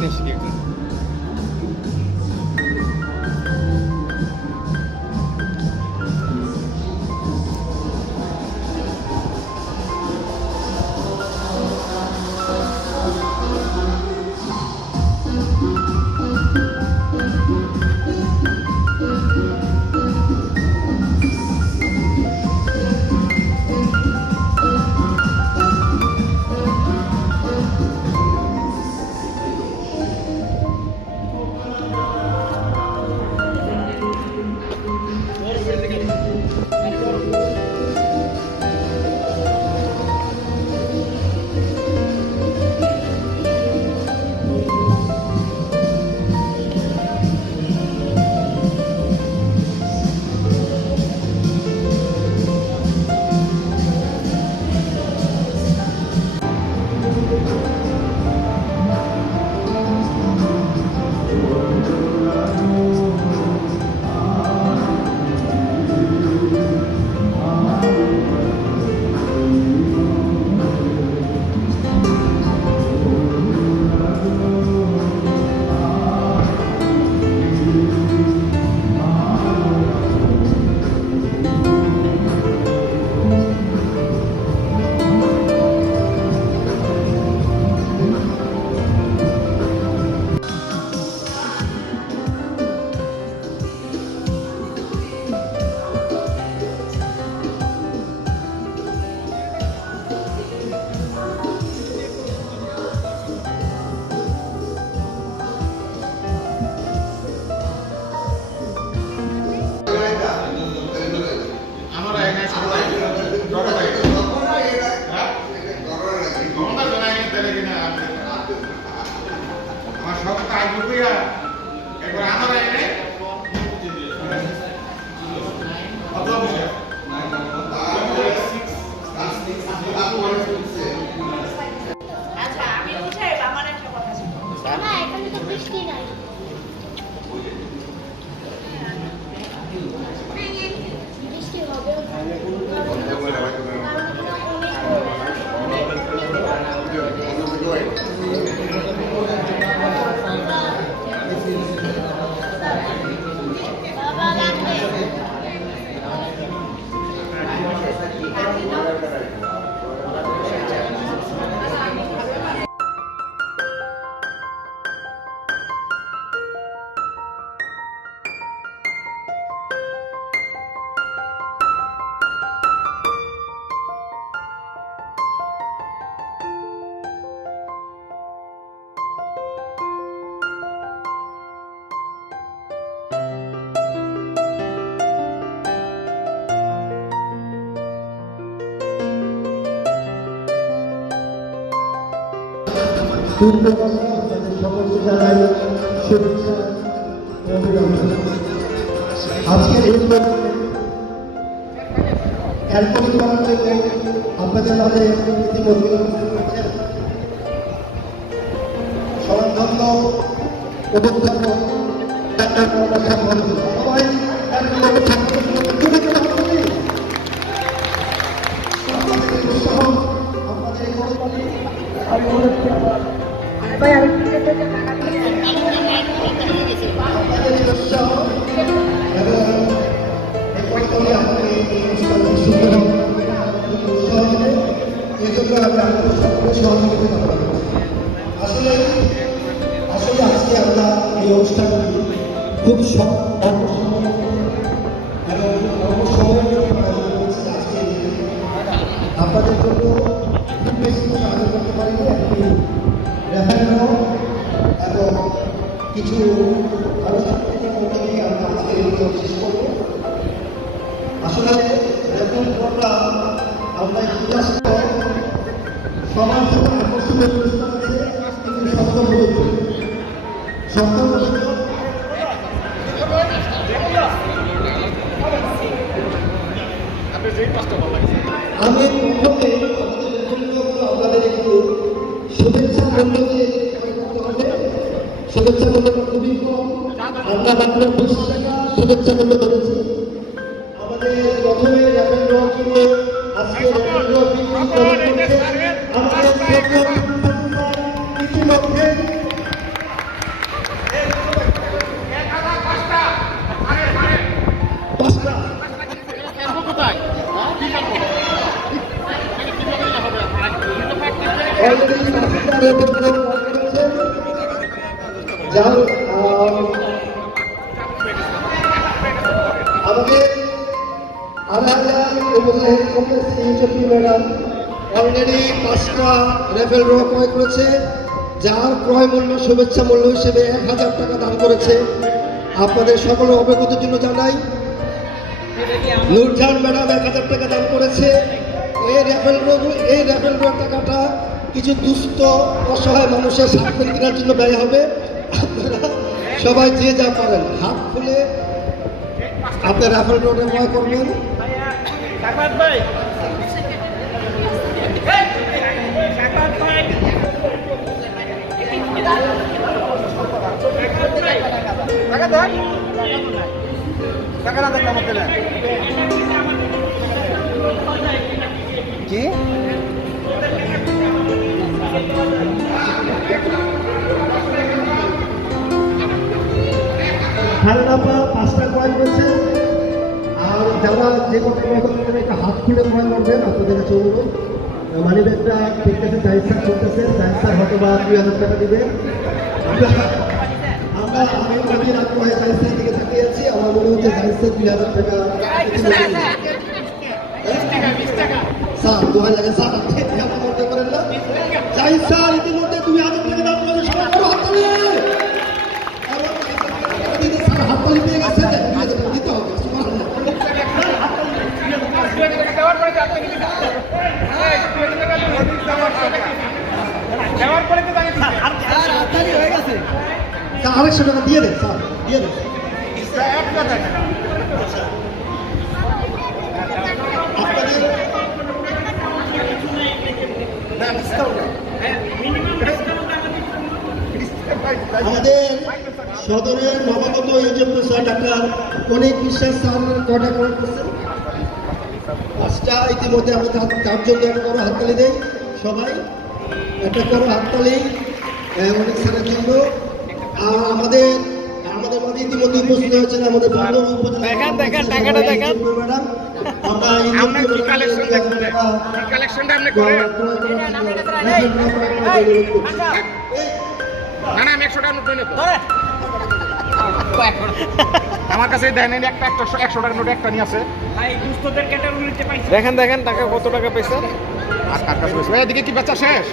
নেশকে সকলকে জানাই শুভেচ্ছা আজকের এই অ্যালকোহল করার জন্য আপনাদের মাঝে ইতিমধ্যে স্বনামধন্য অধ্যক্ষ ডাক্তার সবাই আসলে আজকে আমরা এই অনুষ্ঠানটি খুব আপনাদের জন্য খুব বেশি আয়োজন করতে পারিনি একটি রেফারেন্ড এবং কিছু আলোচনা থেকে মধ্যে দিয়ে আমরা আজকে এই শেষ করব। আসলে রেফারেন্ড প্রোগ্রাম আমরা সবার সাথে আকর্ষণীয় পুরস্কার আছে কিন্তু আমি প্রথমে আপনাদের একটু শুভেচ্ছা বলতে শুভেচ্ছা বলতে খুবই কম আমরা মাত্র 20 টাকা শুভেচ্ছা বলতে ধরেছি। আমাদের প্রথমে রেফারেন্ড ছিল আজকে রেফারেন্ড আমাদের ইতিমধ্যে অলরেডি আমাদের আলহাজা ম্যাডাম অলরেডি 5টা রেফেল ড্র ক্রয় করেছে, যার ক্রয় মূল্য শুভেচ্ছা মূল্য হিসেবে 1000 টাকা দান করেছে। আপনাদের সকলের অবগতির জন্য জানাই, নূরজাহান ম্যাডাম 1000 টাকা দান করেছে। এই রেফেল ড্র টাকাটা কিছু দুস্থ অসহায় মানুষের সাইকেল কেনার জন্য ব্যয় হবে। আপনারা সবাই যে যা পারেন হাত খুলে আপনার রেফেল ড্রটা ক্রয় করবেন। কি ঠান্ডাপা 5টা ক্রয় করেছে, আর যারা যে কোনো ক্রয় করবেন একটা হাত খুলে ক্রয় করবেন। আপনাদের কাছে অনুরোধ, মানি ব্যাগটা দেখতেছে জাহিদ স্যার করতেছে, জাহিদ স্যার হয়তো বা 2000 টাকা দিবে। আমরা আমি জাহিদ স্যারের দিকে তাকিয়ে আছি, আমার মনে হচ্ছে জাহিদ স্যার 2000 টাকা স্যার 2000 স্যার আপনি করতে পারেন না। জাহিদ স্যার ইতিমধ্যে 2000 টাকা দান করে সবাই বড় হাততালি। স্যার হাততালি পেয়ে গেছে, দিতে হবে। আড়াইশো টাকা দিয়ে দেন স্যার, দিয়ে দেন। আমাদের সদরের নবাগত ইউজেফ ডাক্তার অনেক বিশ্বাস স্যার কটা করে করছেন, 5টা ইতিমধ্যে আমরা তার জন্য একটা বড় হাততালি দেই। সবাই একটা বড় হাততালি অনেক স্যারের জন্য। আর আমাদের মাঝে ইতিমধ্যে উপস্থিত হয়েছেন আমাদের বাংলা উপজেলা ম্যাডাম। আমরা আমার কাছে দেখেন একটা 100 টাকার নোট একটা নিয়ে আছে। দেখেন দেখেন টাকা কত টাকা পেয়েছেন। এদিকে কি বেচা শেষ?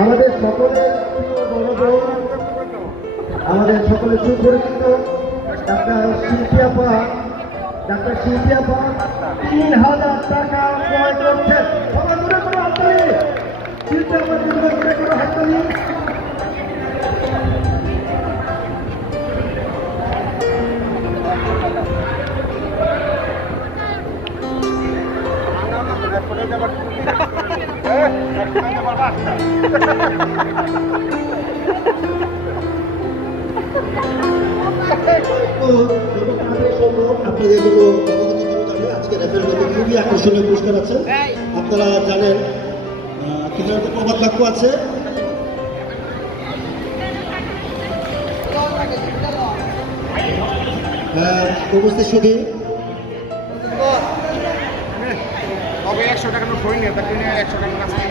আমাদের সকলের আমাদের সকলের সুপরিচিত ডাক্তার শিল্পী আপা 3000 টাকা ক্রয় করছেন। সবাই মনে করে হাততালি, শিল্পী আপা মনে করে হাততালি। আপনাদের জন্য আজকে রেফেল করতে খুবই আকর্ষণীয় পুরস্কার আছে। আপনারা জানেন কিছু একটা প্রবাদ বাক্য আছে, উপস্থিত শুধু 100 টাকা নোট হয়নি, 100 টাকা কাছে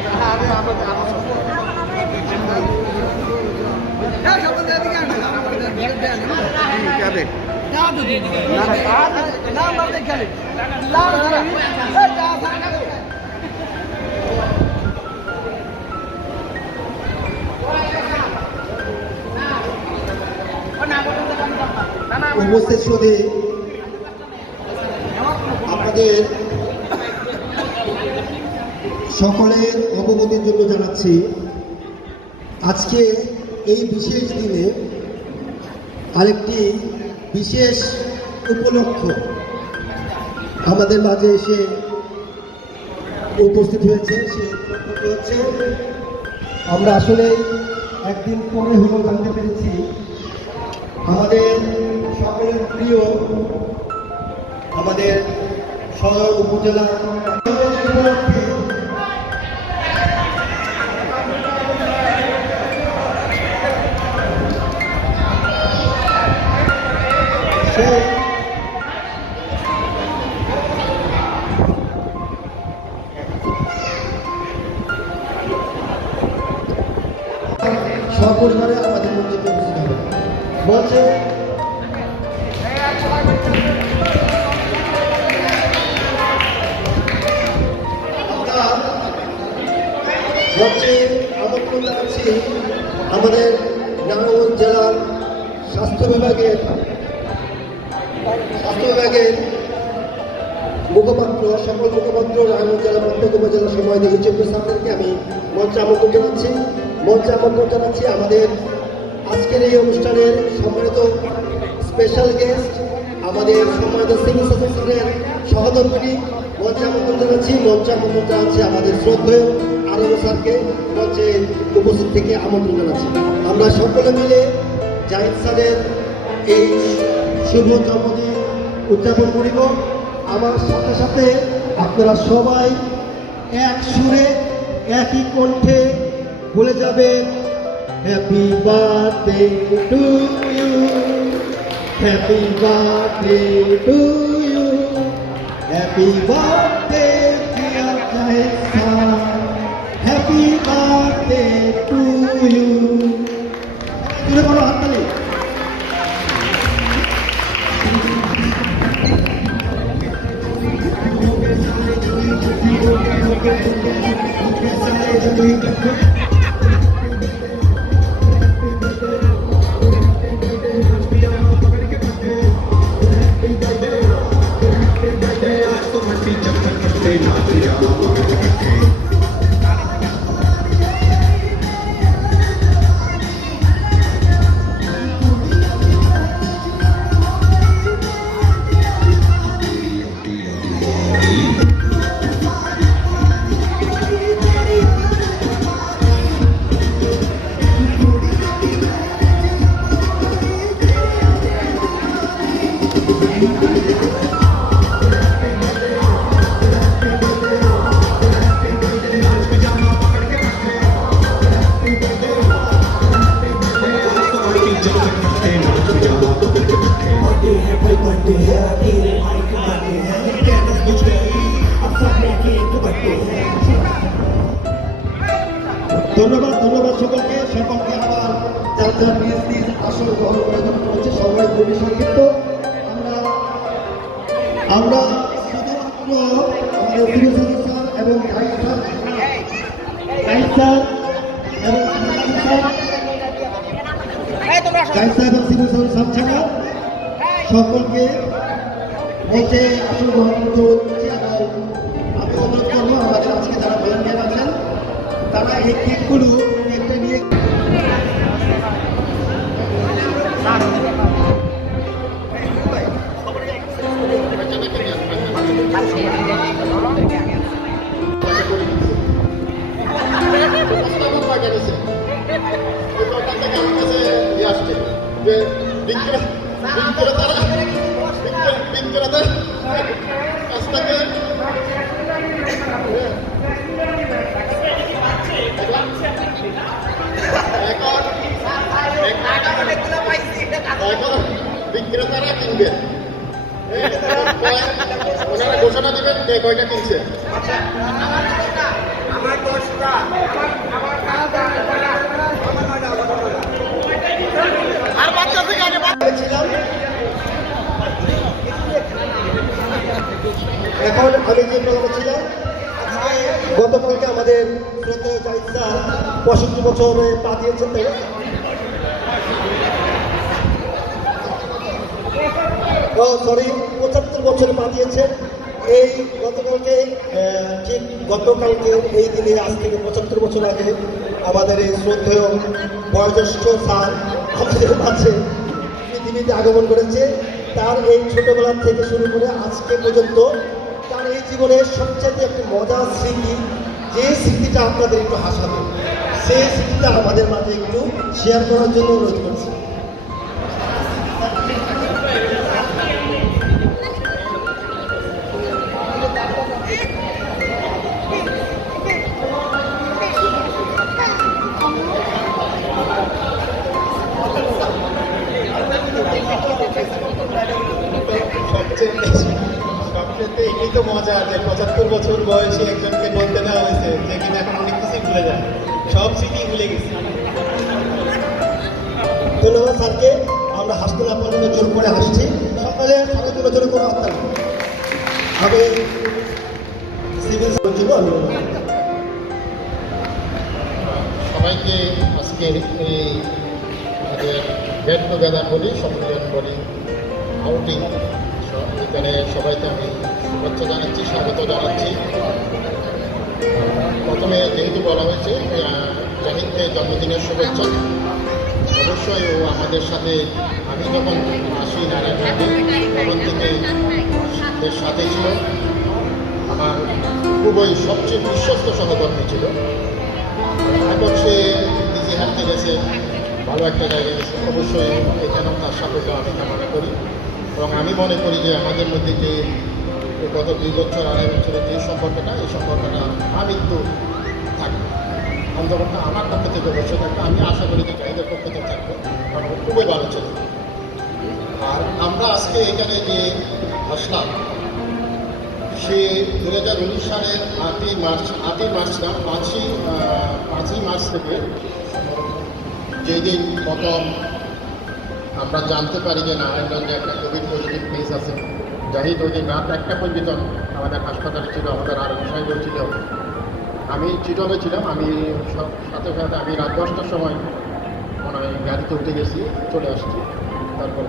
উপস্থিত শুধু আপনাদের সকলের অবগতির জন্য জানাচ্ছি, আজকে এই বিশেষ দিনে আরেকটি বিশেষ উপলক্ষ আমাদের মাঝে এসে উপস্থিত হয়েছে। সে উপলক্ষটি হচ্ছে, আমরা আসলে একদিন পরে হলেও জানতে পেরেছি আমাদের সকলের প্রিয় আমাদের সদর উপজেলা উপলক্ষে সেই সপরিবারে আমাদের মঞ্চে উপস্থিত হবে। মঞ্চে মঞ্চে আমন্ত্রণ জানাচ্ছি আমাদের নারায়ণগঞ্জ জেলার স্বাস্থ্য বিভাগের মুখপাত্র, সকল মুখপাত্র নারায়ণগঞ্জ জেলা প্রত্যেক উপজেলা সময় দিয়ে ইউটিউবের সামনেকে আমি মঞ্চে আমন্ত্রণ জানাচ্ছি আমাদের আজকের এই অনুষ্ঠানের সম্মানিত স্পেশাল গেস্ট, আমাদের সম্মানিত সিভিল সোসাইটির সহধর্মিনী। মঞ্চে আমন্ত্রণ জানাচ্ছি আমাদের শ্রদ্ধেয় আরব স্যারকে মঞ্চে উপস্থিত থেকে আমন্ত্রণ জানাচ্ছি। আমরা সকলে মিলে জাহিদ স্যারের এই শুভ জন্মদিন উদযাপন করিব। আমার সাথে সাথে আপনারা সবাই এক সুরে একই কণ্ঠে বলে যাবেন, happy birthday to you, happy birthday to you, happy birthday dear Zahid sir, happy birthday to you. জুড়ে বলো হাততালি। ধন্যবাদ সকলকে আবার যার যার নিজ আসন গ্রহণ করে হচ্ছে সবাই খুবই সংক্ষিপ্ত। আমরা শুধুমাত্র আমাদের সিভিল স্যার এবং জাহিদ স্যার এবং সিভিল সার্জন ছাড়া সকলকে মঞ্চে আসন গ্রহণ করতে হচ্ছে। এবং আমি অনুরোধ করবো আমাদের আজকে যারা ভলেন্টিয়ার আছেন তারা এই কেকগুলো একটা নিয়ে বিক্রেতারা কিনবে, ওনারা ঘোষণা দিবেন কয়টা কিনছে। এখন আমি যে প্রোগ্রামে ছিলাম, গতকালকে আমাদের শ্রদ্ধেয় জাহিদ স্যার 65 বছরে পা দিয়েছেন, তাই না? 75 বছরে পা দিয়েছেন। এই গতকালকে এই দিনে আজ থেকে 75 বছর আগে আমাদের এই শ্রদ্ধেয় বয়োজ্যেষ্ঠ স্যার আমাদের মাঝে পৃথিবীতে আগমন করেছে। তার এই ছোটবেলা থেকে শুরু করে আজকে পর্যন্ত তার এই জীবনের সবচেয়ে একটি মজার স্মৃতি, যে স্মৃতিটা আপনাদের একটু হাসাবে, সেই স্মৃতিটা আমাদের মাঝে একটু শেয়ার করার জন্য অনুরোধ করছি। Thank you. আসলে এটাই তো মজা যে 75 বছর বয়সে একজনকে বলতে দেওয়া হয়েছে যে কিনা এখন অনেক কিছুই ভুলে যায়, সব স্মৃতি ভুলে গেছি। ধন্যবাদ স্যারকে। আমরা হাসতে না পারলে জোর করে হাসছি। সকালে স্বাগত জোরে কোনো আত্মা হবে সিভিল জন্য আমি সবাইকে আজকে এই আমাদের গেট টুগেদার বলি, সম্মেলন বলি, আউটিং, এখানে সবাইকে আমি শুভেচ্ছা জানাচ্ছি, স্বাগত জানাচ্ছি। প্রথমে যেহেতু বলা হয়েছে জাহিদকে জন্মদিনের শুভেচ্ছা, অবশ্যই ও আমাদের সাথে, আমি যখন আসি নারায়ণগঞ্জে তখন থেকে এর সাথে ছিল, আমার খুবই সবচেয়ে বিশ্বস্ত সহকর্মী ছিল। এখন সে নিজে হাঁটতে গেছে, ভালো একটা জায়গায় গেছে, অবশ্যই এখানেও তার সাফল্য আমি কামনা করি। এবং আমি মনে করি যে আমাদের মধ্যে যে গত 2 বছর 2.5 বছরের যে সম্পর্কটা, এই সম্পর্কটা আমি তো থাকবে, অন্তত আমার পক্ষ থেকে অবশ্যই থাকবে। আমি আশা করি যে জাহিদের পক্ষ থেকে থাকবে, কারণ খুবই ভালো ছিল। আর আমরা আজকে এখানে যে আসলাম, সে 2019 সালের 8ই মার্চ না 5ই মার্চ থেকে যেই দিন প্রথম আমরা জানতে পারি যে নারায়ণগঞ্জে একটা কোভিড পজিটিভ কেস আছে। জাহিদ ওই দিন রাত 1টা পর্যন্ত আমাদের হাসপাতালে ছিল, আমাদের আর সাহেব ছিল, আমি চিটমে ছিলাম। আমি সাথে সাথে আমি রাত 10টার সময় মনে হয় গাড়িতে উঠে গেছি, চলে আসছি। তারপর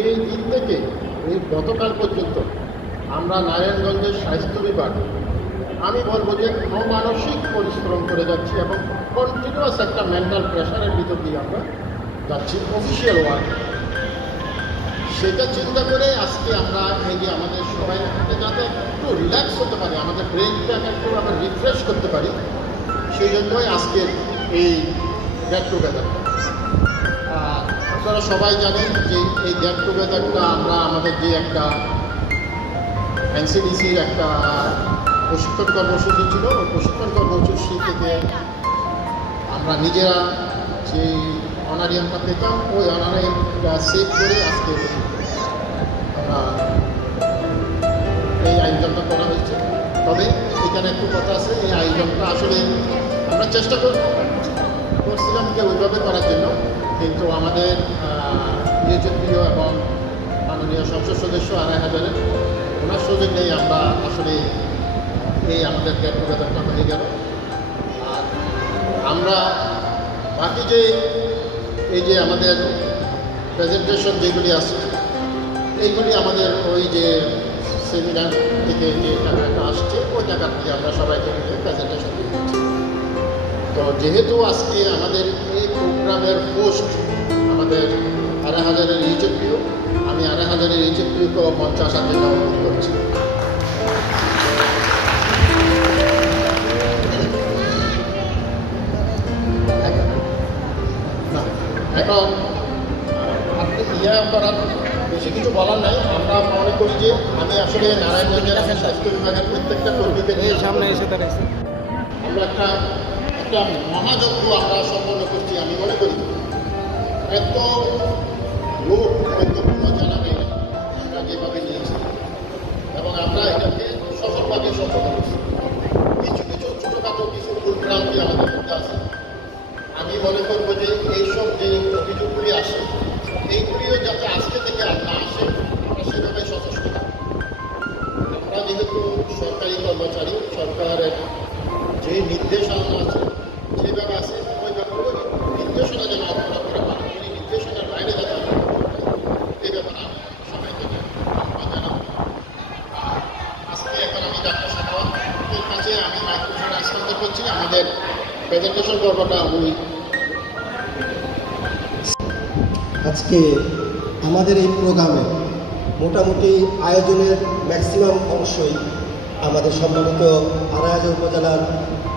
এই দিন থেকে এই গতকাল পর্যন্ত আমরা নারায়ণগঞ্জের স্বাস্থ্য বিভাগ, আমি বলবো যে অমানসিক পরিশ্রম করে যাচ্ছি এবং কন্টিনিউয়াস একটা মেন্টাল প্রেশারের ভিতর দিয়ে আমরা যাচ্ছি অফিসিয়াল ওয়ার্ক। সেটা চিন্তা করে আজকে আমরা এই যে আমাদের সবাই যাতে একটু রিল্যাক্স হতে পারি, আমাদের ব্রেনটাকে একটু আমরা রিফ্রেশ করতে পারি, সেই জন্যই আজকের এই গেট টুগেদারটা। আপনারা সবাই জানেন যে এই গেট টুগেদারটা আমরা আমাদের যে একটা এনসিডিসির একটা প্রশিক্ষণ কর্মসূচি ছিল, ওই প্রশিক্ষণ কর্মসূচি থেকে আমরা নিজেরা যে অনারিয়ামটা পেতাম, ওই অনারিয়ামটা সেভ করে আজকে আমরা এই আয়োজনটা করা হয়েছে। তবে এখানে একটু কথা আছে, এই আয়োজনটা আসলে আমরা চেষ্টা করছিলাম যে ওইভাবে করার জন্য, কিন্তু আমাদের প্রিয় এবং মাননীয় সংসদ সদস্য 2.5 ওনার সৌজন্যেই আমরা আসলে এই আমাদের গেট টুগেদারটা হয়ে গেল। আর আমরা বাকি যে এই যে আমাদের প্রেজেন্টেশন যেগুলি আছে, এইগুলি আমাদের ওই যে সেমিনার থেকে যে টাকাটা আসছে, ওই টাকা থেকে আমরা সবাইকে মিলে প্রেজেন্টেশন দিচ্ছি। তো যেহেতু আজকে আমাদের এই প্রোগ্রামের পোস্ট আমাদের 2.5 এইচএফপিও, আমি 2.5 এইচএফপিওকে মঞ্চে আসার জন্য অনুরোধ করছি। এখন করার বেশি কিছু বলার নাই। আমরা মনে করি যে আমি আসলে নারায়ণগঞ্জের স্বাস্থ্য বিভাগের প্রত্যেকটা কর্মীকে নিয়ে সামনে এসে দাঁড়িয়েছি, আমরা একটা মহাযজ্ঞ আমরা সম্পন্ন করছি। আমি মনে করি এত লোক গুরুত্বপূর্ণ জানা নেই আমরা যেভাবে নিয়েছি, এবং আমরা এটাকে সফলভাবে সফল করছি। কিছু ছোটোখাটো কিছু ভুলভ্রান্তি আমাদের মধ্যে আছে। আমি মনে করবো যে এইসব যে অভিযোগগুলি আসে, এইগুলিও যাতে আজকে থেকে আর না আসে, আমরা সেভাবে সচেষ্ট থাকি। আমরা যেহেতু সরকারি কর্মচারী, সরকারের যে নির্দেশনা আছে যেভাবে আছে ওইভাবে নির্দেশনা যেন অবহেলা করে পারে, এই নির্দেশনার বাইরে যাতে এই ব্যাপারে সবাইকে আজকে এখন আমি ডাক্তার সাখাওয়াতের কাছে আমি মাইক্রোফোন হস্তান্তর করছি। আমাদের প্রেজেন্টেশন পর্বটা উনি আজকে আমাদের এই প্রোগ্রামে মোটামুটি আয়োজনের ম্যাক্সিমাম অংশই আমাদের সম্মানিত আড়াইহাজার উপজেলার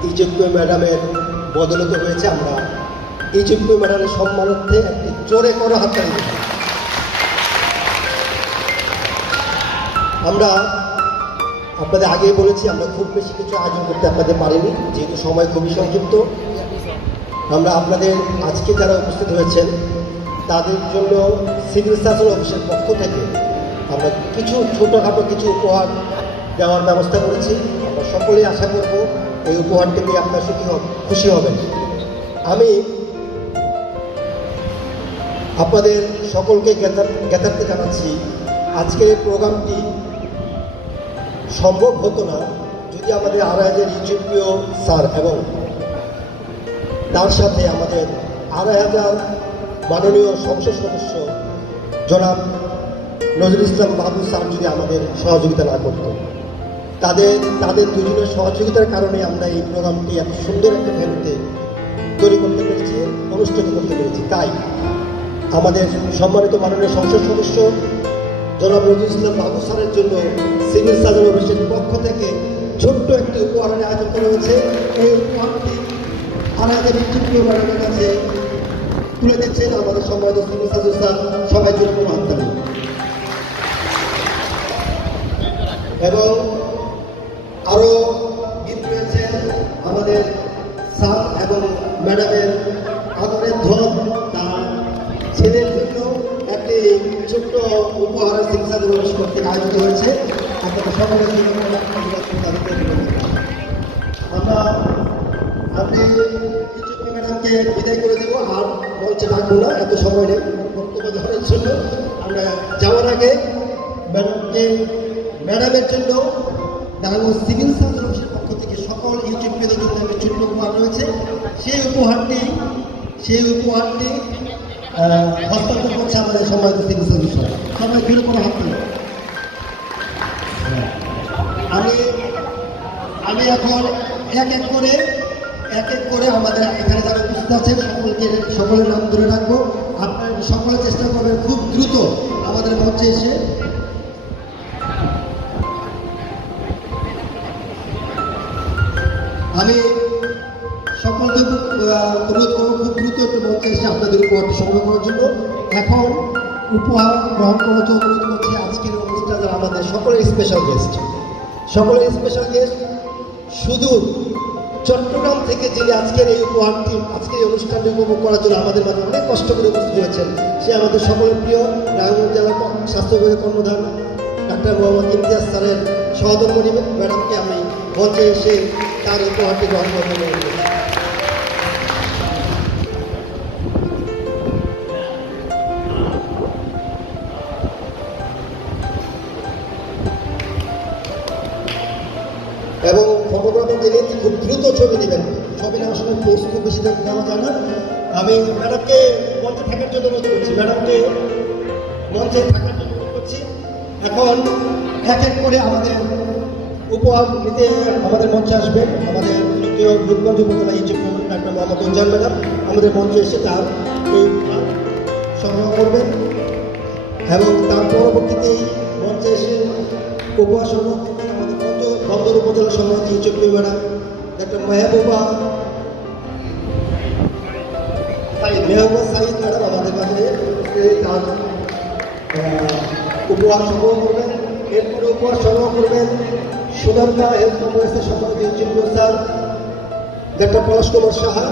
এইচএফপিও ম্যাডামের বদলতে হয়েছে। আমরা এইচএফপিও ম্যাডামের সম্মানার্থে একটি জোরে করে হাততালি দিই। আমরা আপনাদের আগেই বলেছি, আমরা খুব বেশি কিছু আয়োজন করতে আপনাদের পারিনি, যেহেতু সময় খুবই সংক্ষিপ্ত। আমরা আপনাদের আজকে যারা উপস্থিত হয়েছেন তাদের জন্য সিভিল সার্জন অফিসের পক্ষ থেকে আমরা কিছু ছোটোখাটো কিছু উপহার দেওয়ার ব্যবস্থা করেছি। আমরা সকলেই আশা করব এই উপহারটি পেয়ে আপনার খুশি হবেন। আমি আপনাদের সকলকে জ্ঞাতার্থে জানাচ্ছি, আজকের এই প্রোগ্রামটি সম্ভব হতো না যদি আমাদের আড়াইহাজার ইউটিউবীয় স্যার এবং তার সাথে আমাদের ২৫০০ মাননীয় সংসদ সদস্য জনাব নজরুল ইসলাম বাবু স্যার যদি আমাদের সহযোগিতা না করত। তাদের দুজনের সহযোগিতার কারণে আমরা এই প্রোগ্রামটি এত সুন্দর একটা ভেন্যুতে তৈরি করতে পেরেছি, অনুষ্ঠিত করতে পেরেছি। তাই আমাদের সম্মানিত মাননীয় সংসদ সদস্য জনাব নজরুল ইসলাম বাবু স্যারের জন্য সিভিল সার্জন অফিসের পক্ষ থেকে ছোট্ট একটি উপহারের আয়োজন করা হয়েছে। এই উপহারটি ২৫০০ ইউটিউবীয় ম্যাডামের কাছে তুলে দিচ্ছেন আমাদের সম্মানিত সিভিল সার্জন স্যার। সবাই জন্য কোনো হাত তালি। এবং আরও গিফট রয়েছে আমাদের স্যার এবং ম্যাডামের আদরের ধন তার ছেলের জন্য একটি ছোট্ট উপহারের শিক্ষা দিবস কর্তৃক আয়োজিত হয়েছে। আপনারা সকলের জন্য আমরা আপনি ম্যাডামকে বিদায় করে দেবো, আর মঞ্চে রাখবো না, এত সময় নেই বক্তব্য দেওয়ার জন্য। আমরা যাওয়ার আগে ম্যাডামের জন্য নারায়ণ সিভিল সার্জন অফিসের পক্ষ থেকে সকল ইউটিউবীদের জন্য একটা ছোট্ট উপহার রয়েছে। সেই উপহারটি হস্তান্তর করছে আমাদের সম্মানিত সিভিল সার্জন স্যার। সবাই ঘুরে কোনো হাত তুলে। আমি এখন এক এক করে আমাদের এখানে যারা উপস্থিত আছেন সকলের নাম ধরে রাখবো। আপনারা সকলে চেষ্টা করবেন খুব দ্রুত আমাদের মঞ্চে এসে আমি সকলকে অনুরোধ করবো খুব দ্রুত একটু মঞ্চে এসে আপনাদের উপহারটি সংগ্রহ করার জন্য। এখন উপহার গ্রহণ করার জন্য অনুরোধ করছি আজকের অনুষ্ঠানে যারা আমাদের সকলের স্পেশাল গেস্ট সুদূর চট্টগ্রাম থেকে যিনি আজকের এই অনুষ্ঠানটি উপভোগ করার জন্য আমাদের মাঝে অনেক কষ্ট করে উপস্থিত হয়েছেন। সে আমাদের সকলের প্রিয় রায়গঞ্জ জেলা স্বাস্থ্য বিভাগের কর্মধার ডাক্তার মোহাম্মদ ইমতিয়াজ স্যারের সহধর্মণী ম্যাডামকে আমি মঞ্চে এসে তার উপহারটি গ্রহণ করতে পারি। এবং ফটোগ্রাফার যিনি খুব দ্রুত ছবি দেবেন, ছবি নেওয়ার সময় পোস্ট খুব বেশি দেওয়া যায় না। আমি ম্যাডামকে মঞ্চে থাকার জন্য অনুরোধ করছি, এখন এক এক করে আমাদের উপহার নিতে আমাদের মঞ্চে আসবেন আমাদের দ্বিতীয় রূপগঞ্জ উপজেলা ইউটিউব ডাক্তার মোহাম্মদ উজ্জ্বল ম্যাডাম আমাদের মঞ্চে এসে তার এই উপহার সংগ্রহ করবেন এবং তার পরবর্তীতেই মঞ্চে এসে উপহার সংগ্রহ করবেন আমাদের বন্দর উপজেলা সভাপতি YouTube madam doctor Mehbuba Saeed madam আমাদের কাছে তার উপহার সংগ্রহ করবেন। এরপরে উপহার সংগ্রহ করবেন সুনামদা হেলথ কংগ্রেসের সভাপতি ইউটিউব স্যার ডাক্তার পলাশ কুমার সাহা,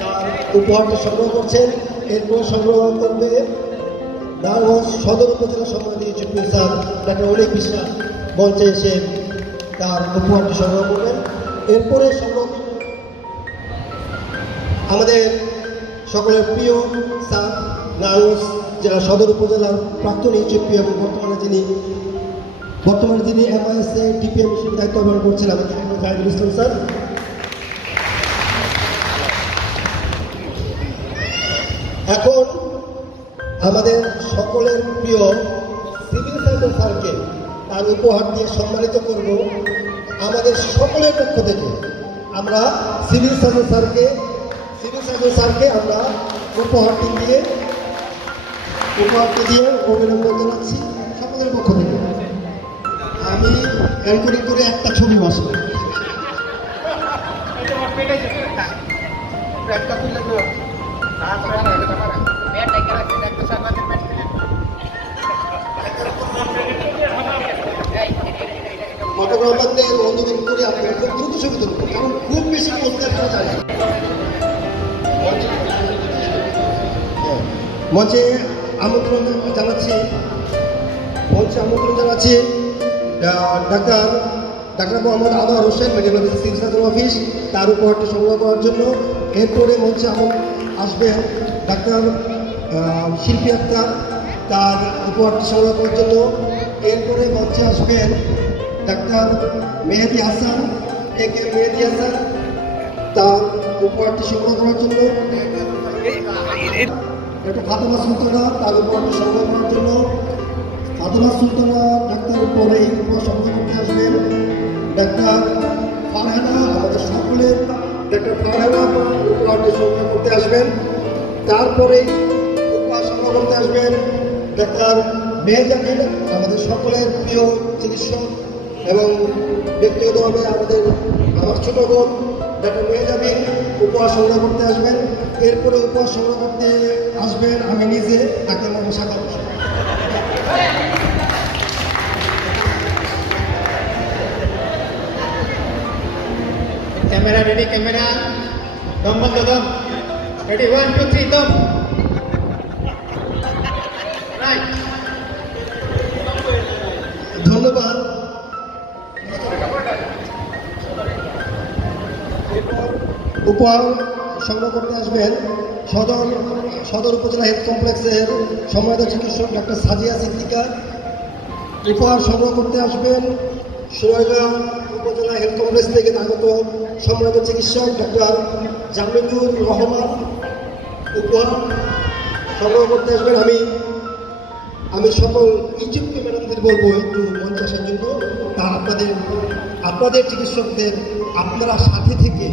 তার উপহারটা সংগ্রহ করছেন। এরপর সংগ্রহ করবে নারায়ণগঞ্জ সদর উপজেলা সভাপতি ইউটিউব স্যার ডাক্তার অনেক বিশ্বাস মঞ্চে এসে তার উপহারটি সংগ্রহ করবেন। এরপরে আমাদের সকলের প্রিয় স্যার নারায়ণগঞ্জ জেলা সদর উপজেলার প্রাক্তন ইউটিউবি এবং বর্তমানে যিনি MIS-এ DPM হিসেবে দায়িত্ব পালন করছেন আমাদের জাহিদুল ইসলাম স্যার। এখন আমাদের সকলের প্রিয় সিভিল সার্জন স্যারকে তার উপহার দিয়ে সম্মানিত করব। আমাদের সকলের পক্ষ থেকে আমরা সিভিল সার্জন স্যারকে আমরা উপহারটি দিয়ে অভিনন্দন জানাচ্ছি সকলের পক্ষ থেকে। আমি ক্যালকুলেট করে একটা ছবি বসলাম। ফটোগ্রাফারদের অনুরোধ করে আপনারা খুব দ্রুত ছবি তুলবেন, কারণ খুব বেশি পোস্টার করা যায় না। মঞ্চে আমন্ত্রণ জানাচ্ছি মঞ্চে আমন্ত্রণ জানাচ্ছি doctor Mohammad Anwar Hossain, medical officer, civil surgeon office, তার উপহারটি সংগ্রহ করার জন্য। এরপরে মঞ্চে আসবেন ডাক্তার শিল্পী আক্তার, তার উপহারটি সংগ্রহ করার জন্য। এরপরে মঞ্চে আসবেন ডাক্তার মেহেদি হাসান, একে মেহেদি হাসান, তার উপহারটি সংগ্রহ করার জন্য। একটা ফাতেমা সুলতানা, তার উপহারটি সংগ্রহ করার জন্য। ফাতেমা সুলতানা ডাক্তার পরে উপহার সংগ্রহ করতে আসবেন ডাক্তার ফারহানা, আমাদের সকলের ডাক্তার ফারহানা উপহারটি সংগ্রহ করতে আসবেন। তারপরে উপহার সংগ্রহ করতে আসবেন ডাক্তার মেহজাবিন, আমাদের সকলের প্রিয় চিকিৎসক এবং ব্যক্তিগতভাবে আমার ছোট বোন ডাক্তার মেহজাবিন উপহার সংগ্রহ করতে আসবেন। এরপরে উপহার সংগ্রহ করতে আসবেন আমি নিজে, doctor Mohammad Sakab Hossain. Camera ready, camera দম বন্ধ, দম রেডি, 1 2 3 দম রাইট। ধন্যবাদ। উপহার সংগ্রহ করতে আসবেন সদর উপজেলা হেলথ কমপ্লেক্সের সম্মানিত চিকিৎসক ডাক্তার সাজিয়া সিদ্দিকা। উপহার সংগ্রহ করতে আসবেন সোনারগাঁও উপজেলা হেলথ কমপ্লেক্স থেকে আগত সম্মানিত চিকিৎসক ডাক্তার জামিলুর রহমান। উপহার সংগ্রহ করতে আসবেন আমি সকল ইজিপ্টি ম্যাডামদের বলবো একটু মঞ্চে আসার জন্য। তার আপনাদের চিকিৎসকদের আপনারা সাথে থেকে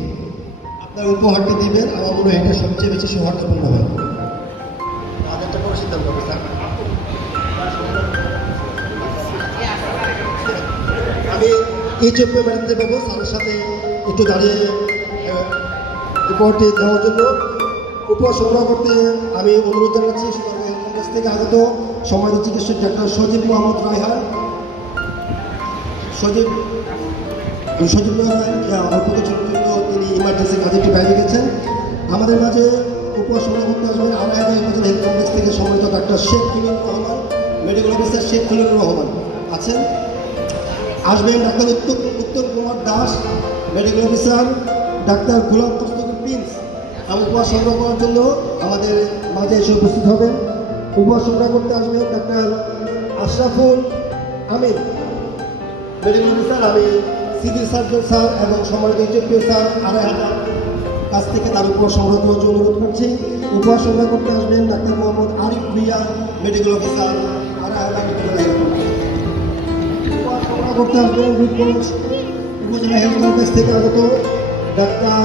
আপনার উপহারটি দিবেন। আমার মনে হয় এটা সবচেয়ে বেশি সৌহার্দ্যপূর্ণ হয়। তাদেরটা কোনো সিদ্ধান্ত হবে স্যার। আমি ইজিপ্টি ম্যাডামদের বলবো স্যারের সাথে একটু দাঁড়িয়ে উপহারটি দেওয়ার জন্য। উপহার সংগ্রহ করতে আমি অনুরোধ জানাচ্ছি কংগ্রেস থেকে আগত সম্মানিত চিকিৎসক ডাক্তার সজীব মোহাম্মদ রায়হান। সজীব অল্প কিছুর জন্য তিনি ইমার্জেন্সি কাজেটি বাইরে গেছেন। আমাদের মাঝে উপহার সংগ্রহ করতে আসবেন আড়াইহাজার উপজেলা হেলথ কমপ্লেক্স থেকে সম্মানিত doctor Sheikh Khalilur Rahman, medical officer Sheikh Khalilur Rahman আছেন। আসবেন doctor Uttam Kumar Das, medical officer, doctor Golam Dastagir Prince. আমি উপহার সংগ্রহ করার জন্য আমাদের মাঝে এসে উপস্থিত হবেন। উপহার সংগ্রহ করতে আসবেন ডাক্তার আশরাফুল আমিন, মেডিকেল অফিসার। আমি সিভিল সার্জন স্যার এবং সম্মানিত ইউটিউব স্যার আড়াইহাজার কাছ থেকে তার উপহার সংগ্রহ করার জন্য অনুরোধ করছি। উপহার সংগ্রহ করতে আসবেন doctor Mohammad Arif Bhuiyan, medical officer Araihazar উপহার সংগ্রহ করতে আসবেন রূপগঞ্জ উপজেলা হেলথ কমপ্লেক্স থেকে আগত ডাক্তার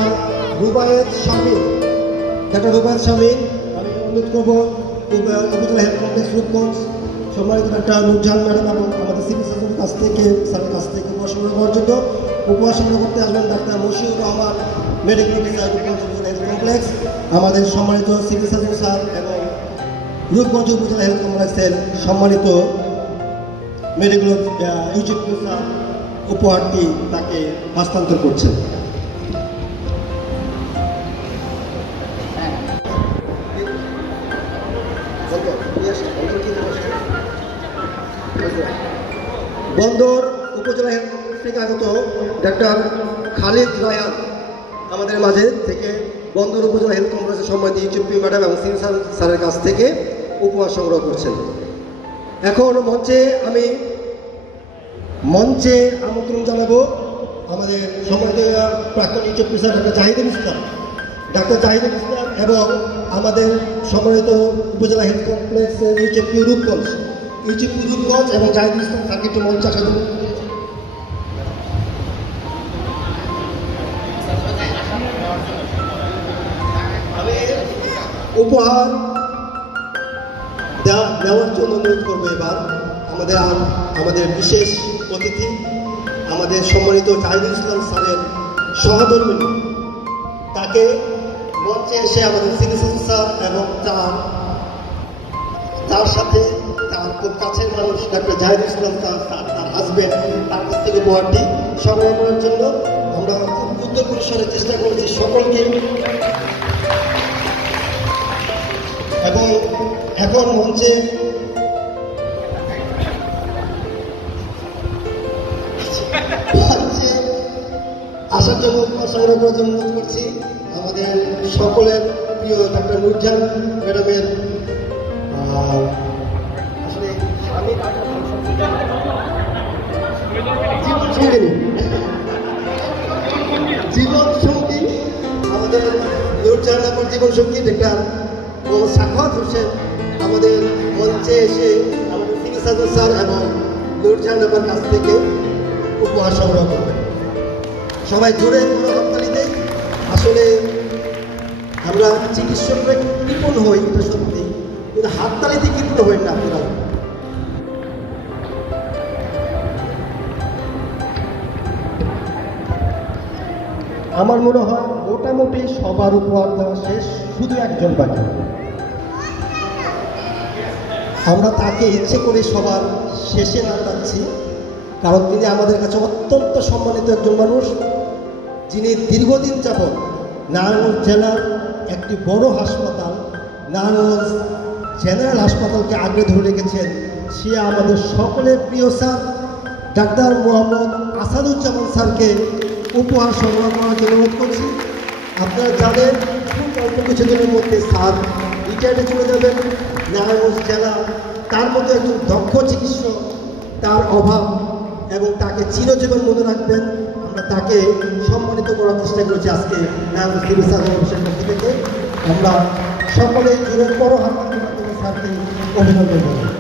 রুবায়েত শামীম। ডাক্তার রুবায়েত শামীম, আমি অনুরোধ করবো উপজেলা হেলথ কমপ্লেক্স রূপগঞ্জ সম্মানিত ডাক্তার নুরজাহান ম্যাডাম এবং আমাদের সিভিল সার্জনের কাছ থেকে উপহার সংগ্রহ করার জন্য। উপহার সংগ্রহ করতে আসবেন doctor Moshiur Rahman, medical officer Rupganj উপজেলা হেলথ কমপ্লেক্স। আমাদের সম্মানিত সিভিল সার্জন স্যার এবং রূপগঞ্জ উপজেলা হেলথ কমপ্লেক্সের সম্মানিত মেডিকেল ইউজিপি স্যার উপহারটি তাকে হস্তান্তর করছেন। বন্দর উপজেলা হেলথ থেকে আগত ডাক্তার খালিদ রায়ান আমাদের মাঝে থেকে বন্দর উপজেলা হেলথ কমপ্লেক্সের সম্মানিত ইউজিপি ম্যাডাম এবং সিভিল স্যারের কাছ থেকে উপহার সংগ্রহ করছেন। এখন মঞ্চে আমন্ত্রণ জানাবো আমাদের সম্মানিত প্রাক্তন ইউজিপি স্যার ডাক্তার জাহিদুল ইসলাম এবং আমাদের সম্মানিত উপজেলা হেলথ কমপ্লেক্সের ইউজিপি রূপগঞ্জ এবং জাহিদুল ইসলাম স্যারকে একটু মঞ্চে আসার জন্য। আমি উপহার দেওয়ার জন্য অনুরোধ করবো এবার আমাদের বিশেষ অতিথি, আমাদের সম্মানিত জাহিদুল ইসলাম স্যারের সহধর্মিনী, তাকে মঞ্চে এসে আমাদের সিভিল সার্জন স্যার এবং তার সাথে তার খুব কাছের মানুষ ডাক্তার জাহিদুল ইসলাম তার হাজবেন্ড, তার কাছ থেকে উপহারটি সংগ্রহ করার জন্য আমরা খুব উদ্যোগ পরিসরের চেষ্টা করেছি সকলকে। এবং এখন মঞ্চে আসার জন্য উপহার সংগ্রহ করার জন্য অনুরোধ করছি আমাদের সকলের প্রিয় ডাক্তার নুরজাহান ম্যাডামের আসলে স্বামী জীবন সঙ্গী আমাদের নুরজাহান আপুর জীবন সঙ্গী ডাক্তার মোহাম্মদ সাখাওয়াত হোসেন আমাদের মঞ্চে এসে আমাদের সিভিল সার্জন স্যার এবং নুরজাহান আপুর কাছ থেকে উপহার সংগ্রহ করবেন। সবাই জোরে হাততালি দেয়। আসলে আমরা চিকিৎসকরা কৃপণ হই, এটা সত্যি, কিন্তু হাততালিতে কৃপণ হই না আপনারা। আমার মনে হয় মোটামুটি সবার উপহার দেওয়া শেষ, শুধু একজন বাকি। আমরা তাকে ইচ্ছে করে সবার শেষে না রাখছি, কারণ তিনি আমাদের কাছে অত্যন্ত সম্মানিত একজন মানুষ, যিনি দীর্ঘদিন যাবৎ নারায়ণগঞ্জ জেলার একটি বড় হাসপাতাল নারায়ণগঞ্জ জেনারেল হাসপাতালকে আগে ধরে রেখেছেন। সে আমাদের সকলের প্রিয় স্যার ডাক্তার মোহাম্মদ আসাদুজ্জামান স্যারকে উপহার সংগ্রহ করার জন্য অনুরোধ করছি। আপনারা জানেন খুব অল্প কিছুদিনের মধ্যে স্যার রিটায়ার্ডে চলে যাবেন। নারায়ণগঞ্জ জেলা তার মতো একজন দক্ষ চিকিৎসক, তার অভাব এবং তাকে চিরজীবন মনে রাখবেন। আমরা তাকে সম্মানিত করার চেষ্টা করেছি আজকে নারায়ণগঞ্জ সিভিল সার্জন অফিসের পক্ষ থেকে। আমরা সকলে জুড়ে বড় হাতের মাধ্যমে স্যারকে অভিনন্দন জানাই।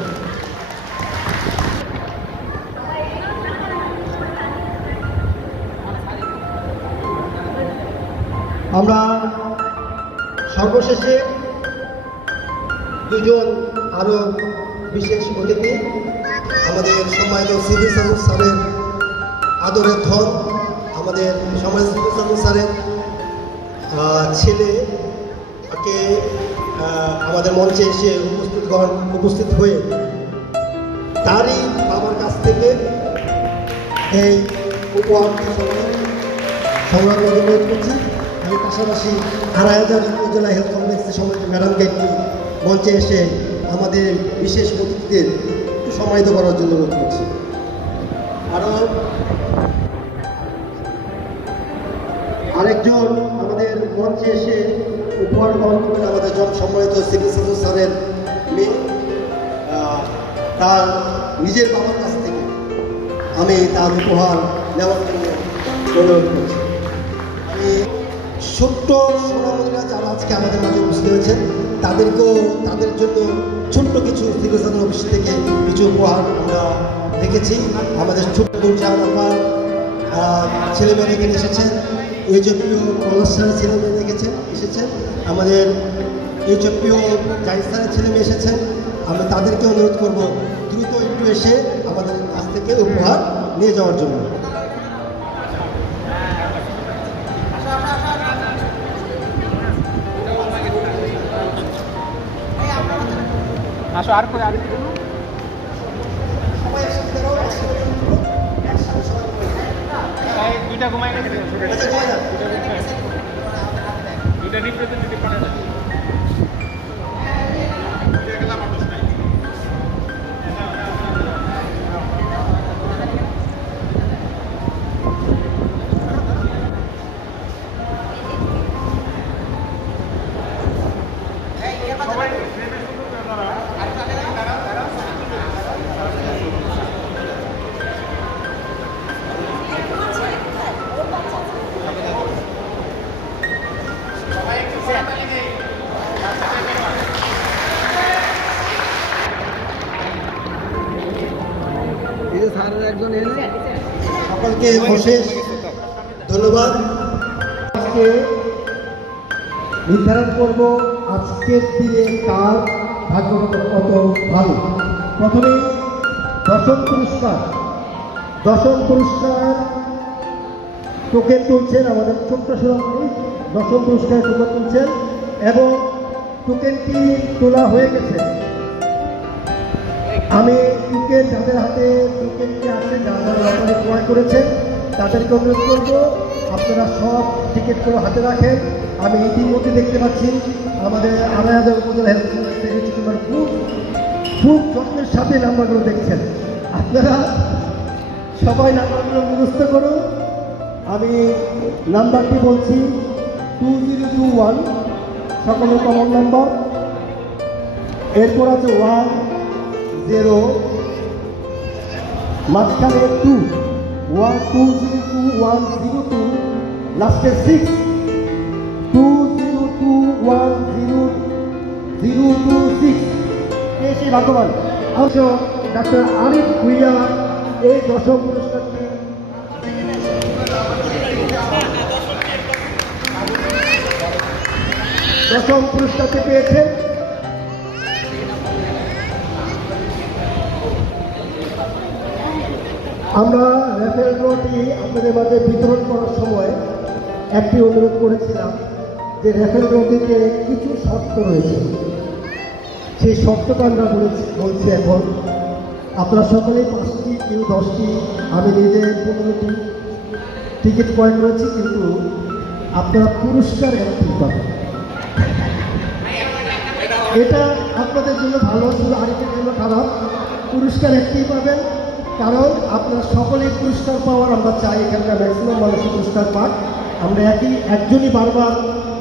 আমরা সর্বশেষে দুজন আরও বিশেষ অতিথি আমাদের সম্মানিত সিভিল সার্জন স্যারের আদরের ধন, আমাদের সম্মানিত সিভিল সার্জন স্যারের ছেলেকে আমাদের মঞ্চে এসে উপস্থিত হয়ে তারই বাবার কাছ থেকে এই উপহারটি সংগ্রহ করে অনুরোধ করছি। আমি পাশাপাশি আড়াইহাজার উপজেলা হেলথ কমপ্লেক্সের সম্মানিত ম্যাডামকে একটু মঞ্চে এসে আমাদের বিশেষ অতিথিদের একটু সম্মানিত করার জন্য অনুরোধ করছি। আরও আরেকজন আমাদের মঞ্চে এসে উপহার গ্রহণ করবেন আমাদের সম্মানিত সিভিল সার্জন স্যারের মেয়ে, তার নিজের বাবার কাছ থেকে আমি তার উপহার নেওয়ার জন্য অনুরোধ করছি। আমি ছোট্ট সোনামণিরা যারা আজকে আমাদের মাঝে উপস্থিত হয়েছেন তাদের জন্য ছোট্ট কিছু সিভিল সার্জন অফিস থেকে কিছু উপহার আমরা রেখেছি। আমাদের ছোট্ট জানাবার ছেলেমেয়ে রেখে এসেছেন, এইচপিও পলাশারের ছেলেমেয়ে এসেছেন, আমাদের এইচপিও জাহিসারের ছেলেমেয়ে এসেছেন। আমরা তাদেরকে অনুরোধ করব দ্রুত একটু এসে আমাদের কাছ থেকে উপহার নিয়ে যাওয়ার জন্য। আসো আর করে আর দুইটা ঘুমাই গেছে, দুইটা রিপ্রেজেন্টেটিভ পাঠানো। সকলকে অশেষ ধন্যবাদ। আজকে নির্ধারণ করব আজকের দিনে কার ভাগ্যগত কত ভালো। প্রথমে দশম পুরস্কার টোকেন তুলছেন আমাদের ছোট্ট সুরক্ষী, দশম পুরস্কার টোকেন তুলছেন এবং টোকেনটি তোলা হয়ে গেছে। আমি টিকিট যাদের হাতে টিকিটটি আছে, যারা লটারি ক্রয় করেছেন তাদেরকে অনুরোধ করব আপনারা সব টিকিটগুলো হাতে রাখেন। আমি ইতিমধ্যে দেখতে পাচ্ছি আমাদের আড়াইহাজার উপজেলা হেলথ সেক্রেটারি খুব যত্নের সাথে নাম্বারগুলো দেখছেন। আপনারা সবাই নাম্বারগুলো মুখস্থ করুন আমি নাম্বারটি বলছি 2021, সকলের কমন নাম্বার। এরপর আছে 10, মাঝখানে 2, 202, লাস্টে 6, 2021026। কে সেই ভাগ্যবান? ডাক্তার আরিফ ভুইয়া এই দশম পুরস্কারটি পেয়েছে। আমরা রেফেল ড্রটি আপনাদের মাঝে বিতরণ করার সময় একটি অনুরোধ করেছিলাম যে রেফেল ড্রটিতে কিছু শর্ত রয়েছে, সেই শর্তটা আমরা বলছি এখন। আপনারা সকলেই 5টি, কেউ 10টি, আমি নিজে 15টি টিকিট ক্রয় করেছি, কিন্তু আপনারা পুরস্কার একটি পাবেন। এটা আপনাদের জন্য ভালো, শুধু আরেকটির জন্য খারাপ। পুরস্কার একটিই পাবেন, কারণ আপনারা সকলেই পুরস্কার পাওয়ার আমরা চাই। এখানকার ম্যাক্সিমাম মানুষের পুরস্কার পাক, আমরা একজনই বারবার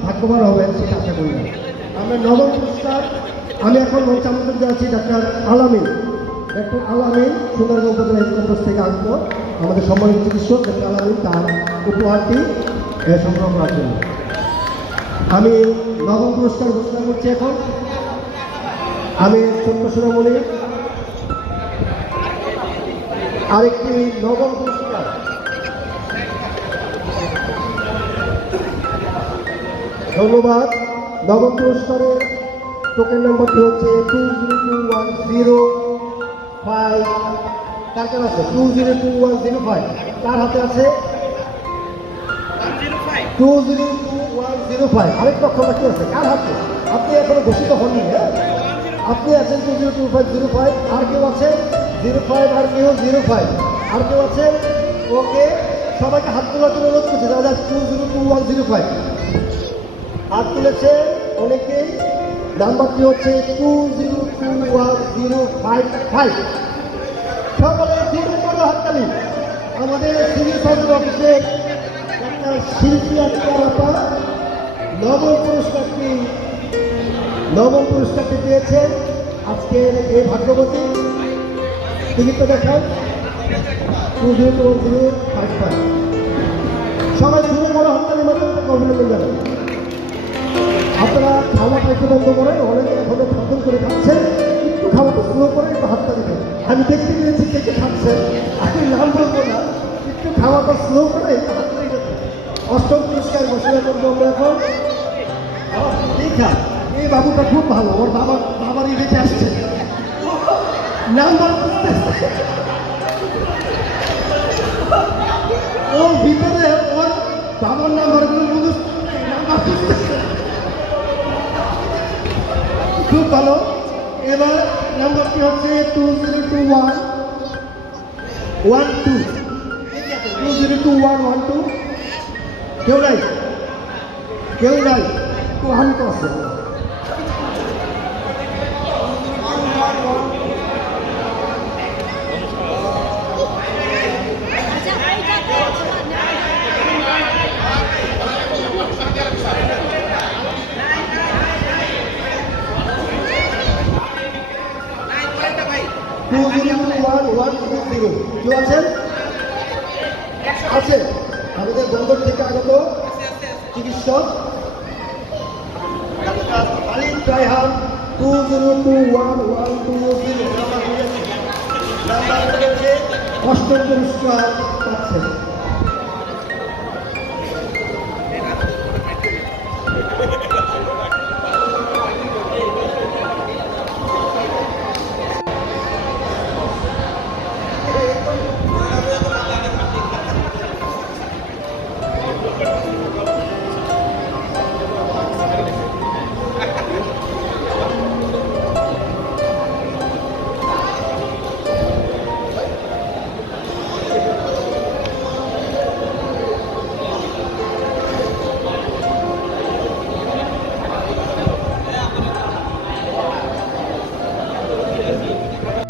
ভাগ্যবান হবেন সেটা আশা করি না। আমরা নবম পুরস্কার, আমি এখন মঞ্চ আমন্ত্রণ জানাচ্ছি ডাক্তার আলামিন, সুন্দরবন উপজেলা হেলথ কমপ্লেক্স থেকে আসবো। আমাদের সম্মানিত চিকিৎসক ডাক্তার আলামিন তার উপহারটি সংগ্রহ করার জন্য। আমি নবম পুরস্কার ঘোষণা করছি এখন। আমি ছোট্ট সুরামণি আরেকটি নবম পুরস্কার, ধন্যবাদ। নবম পুরস্কারের টোকেন নাম্বারটি হচ্ছে 202105। কার কার আছে 202105? কার হাতে আছে 202105? আরেক পক্ষ বাকি আছে, কার হাতে? আপনি এখনো ঘোষিত হননি। হ্যাঁ, আপনি আছেন 202505। আর কেউ আছে 05? আর কেউ 05? আর কেউ আছে? ওকে, সবাইকে হাত তোলার জন্য অনুরোধ করছে যারা 202105 হাত তুলেছে অনেকেই। নাম্বারটি হচ্ছে 202105। সকলে জোরে বড় হাততালি। আমাদের সিভিল সার্জন অফিসের একটা শিল্পী আপা নবম পুরস্কারটি পেয়েছেন আজকের এই ভাগ্যবতী। টিকিটটা দেখান 202105। সবাই জোরে বড় হাততালি মাধ্যমে অভিনন্দন জানান। আপনারা খাওয়া খাইতে বন্ধ করেন, অনেকে এখনো খাতন করে খাচ্ছেন, একটু খাওয়াটা স্লো করে একটু হাতটা দিবেন। আমি দেখতে পেয়েছি কে খাচ্ছেন, আমি নাম বলবো না, একটু খাওয়াটা স্লো করে একটু হাতটা দিবেন। অষ্টম পুরস্কার ঘোষণা করবো আমরা এখন। দেখা এই বাবুটা খুব ভালো, ওর বাবারই রেখে আসছে নাম্বার বুঝতেছে, ওর ভিতরে ওর বাবার নাম্বারগুলো নাম্বার বুঝতেছে, খুব ভালো। এবার নাম্বারটি হচ্ছে 202112। 202112। কেউ নাই? তো আমি তো আছে। কেউ আছেন? আছে আমাদের বন্দর থেকে আগত চিকিৎসক ডাক্তার আলিম রায়হান 202112 অষ্টম পুরস্কার পাচ্ছেন।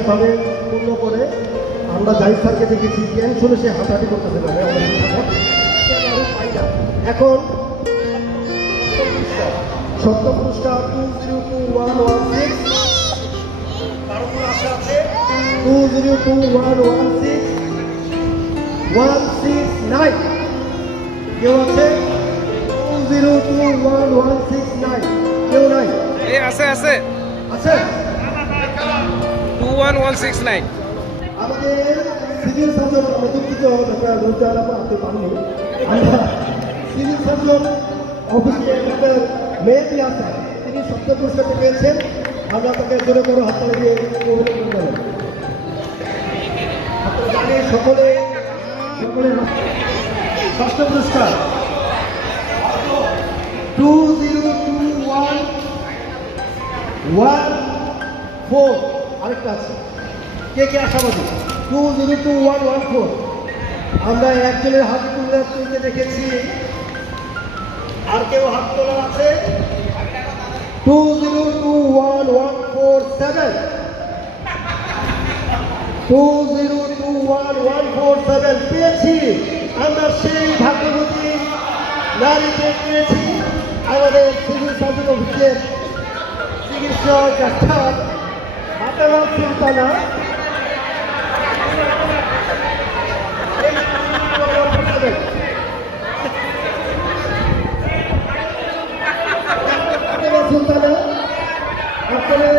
ভাবে পূর্ণ করে আমরা জাহিদ স্যারকে দেখেছি টেনশনে সে হাঁটাহাঁটি করতেছে না, এখন সপ্তম পুরস্কার 202116 কারো কোনো আশা আছে? 202116 169 কেউ আছে? 202116 কেউ নাই? এই আছে আছে আছে? 21169 আমাদের সিভিল সার্জন দুঃখিত ডক্টর রোজার আপনি পাননি। আমরা সিভিল সার্জন অফিসে ডক্টর মেহেদি হাসান তিনি সপ্তম পুরস্কারটি পেয়েছেন। আমরা তাকে জোরে করে হাততালি দিয়ে অভিনন্দন জানাই। আপনারা জানেন সকলে ষষ্ঠ পুরস্কার 202114 আরেকটা আছে। কে কে আশাবাদী? 202114 আমরা একজনের হাত তুলতে দেখেছি, আর কেউ হাত তোলা আছে? 202117 202117 পেয়েছি আমরা। সেই ভাগ্যবতী নারীকে পেয়েছি আমাদের সিভিল সার্জন অফিসের চিকিৎসক ডাক্তার ফাতেমা সুলতানা। সুলতানা আপনারা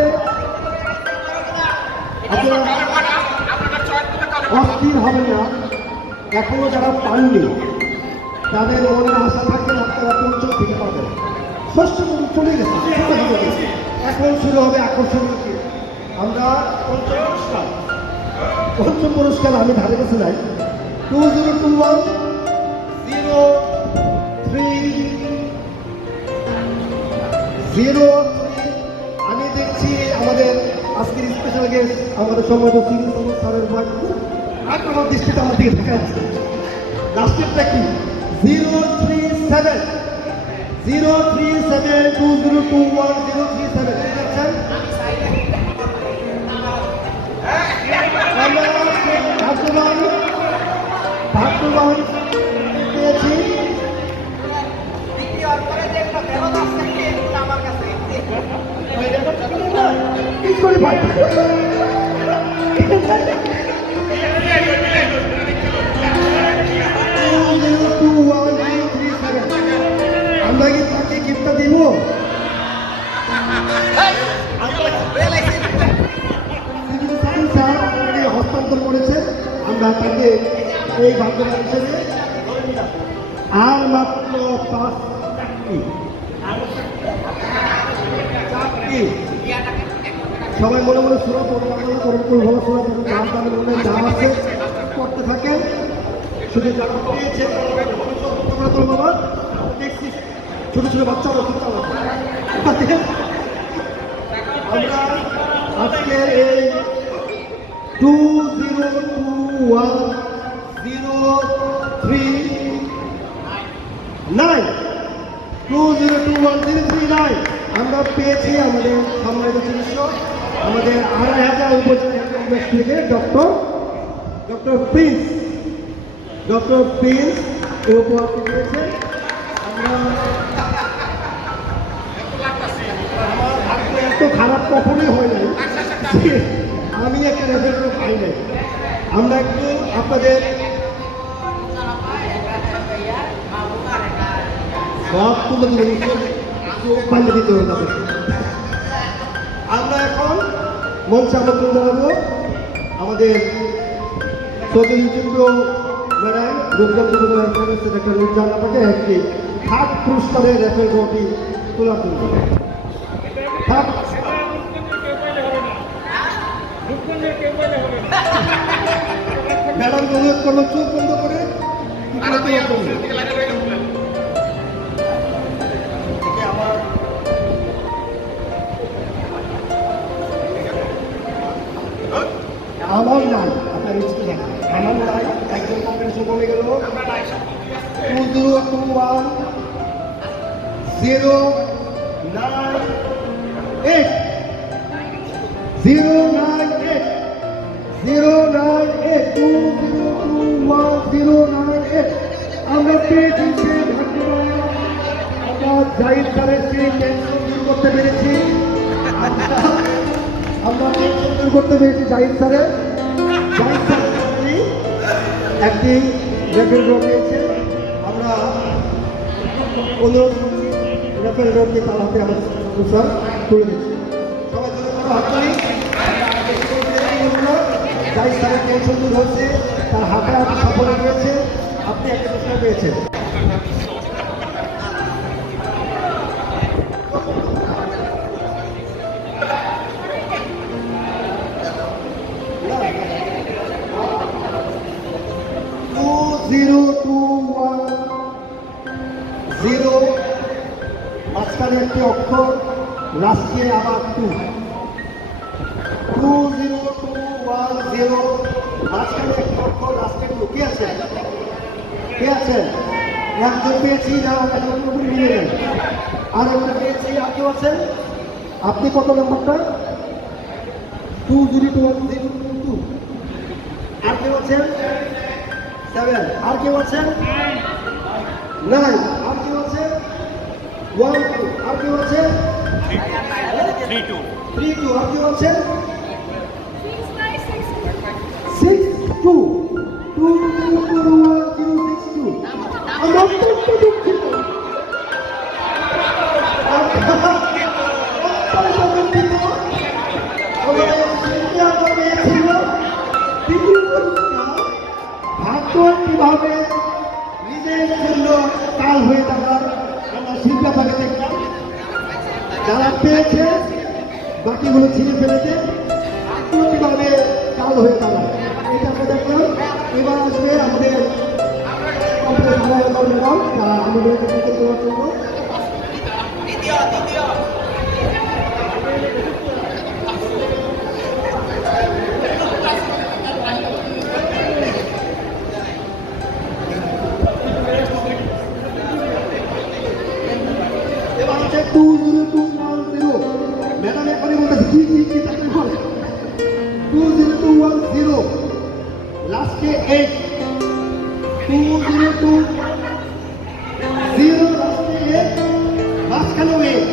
অস্থির হবেন না। এখনো যারা পাননি তাদের মনে আশা থাকবেন আপনারা পঞ্চম থেকে পাবেন। ষষ্ঠ চলে গেছে, এখন শুরু হবে আকর্ষণীয়। আমরা পঞ্চম পুরস্কার আমি ধারে কাছে নাই। 202103 আমি দেখছি আমাদের আজকের স্পেশাল গেস্ট আমাদের সম্মানিত সিভিল সার্জন স্যারের ভাই আক্রমণ দৃষ্টিতে আমার দিকে দেখা যাচ্ছে। লাস্টেরটা কি? 0372021 দেখছেন? আমরা ভাগ্যবান পেয়েছি। কি করে ভাই? আমরা কি তাকে গিফটটা দিব? হস্তান্তর করেছে, আমরা তাকে এই ভাগ্যবান হিসেবে আর মাত্র 5টি সবাই মনে মনে শোনা যা আছে করতে থাকেন। শুধু যারা পেয়েছে বাবা দেখছি ছোট ছোট বাচ্চা আমরা আজকের এই 202103 আমরা পেয়েছি আমাদের সম্মানিত চিকিৎসক আমাদের 2500 উপজেলা থেকে ডক্টর প্রিন্স এই উপহারটি পেয়েছেন। আমার ভাগ্য এত খারাপ কখনোই হয় নাই, আমি একটা রেজাল্ট পাই নাই। আমরা একটু আপনাদের সব তুলে পাল্লে দিতে হবে তাদের। আমরা এখন মঞ্চে আমন্ত্রণ জানাবো আমাদের চৌধুরীচন্দ্র ম্যাডাম রূপগঞ্জ উপজেলা সেক্রেটারি রূপজান আপনাকে একটি থার্ড পুরস্কারের রেফারেল ট্রফি তোলার জন্য ম্যাডাম অনুরোধ করলো চোখ বন্ধ করে আমার নাই আপনার ইচ্ছে দেখা আমার নাই একজন কম্পিটিশন কমে গেল 202108 আমরা পেয়েছি জাহিদ স্যারের সেই টেনশন দূর করতে পেরেছি। আমরা টেনশন দূর করতে পেরেছি জাহিদ স্যারের। জাহিদ স্যার একটি রেফারেল ড্র পেয়েছে। আমরা অনুরোধ করছি রেফারেল ড্রকে তার হাতে আমার স্যার তুলে দিচ্ছি। সবাই জন্য কোনো হাততালি। জাহিদ স্যারের টেনশন দূর হচ্ছে, তার হাতে হাতে সফল হয়েছে। আপনি একটা পুরস্কার পেয়েছেন। মাঝখানে একটি অক্ষর, লাস্টে আবার 2 2021 মাঝখানে একটি অক্ষর, লাস্টে 2। কে আছে? কে আছে? একজন পেয়েছি, যারা একজন উপরে নিয়ে নেন। আর একটা পেয়েছি, আর কেউ আছেন? আপনি কত নম্বরটা? 202022। আর কেউ আছেন? 7। আর কেউ আছেন? 9। আর কেউ আছেন? 1 2। আর কেউ আছেন? 3-2 3 2। আর কেউ আছেন? 6 2 2021 আমরা অত্যন্ত দুঃখিত। কিভাবে নিজের জন্য কাল হয়ে থাকার আমরা শিল্পটাকে দেখলাম। যারা পেয়েছে বাকিগুলো ছিঁড়ে ফেলেছে, কিভাবে কাল হয়ে দাঁড়ায় এটা আমরা দেখলাম। এবার আসবে আমাদের ম্যাডাম, যারা আমাদের দেওয়ার জন্য। এবার হচ্ছে 2021 ম্যাডাম এখনই বলতেছে কি তাকে বলে 2021 লাস্টে 8 2020 লাস্টে 8 মাঝখানেও 8।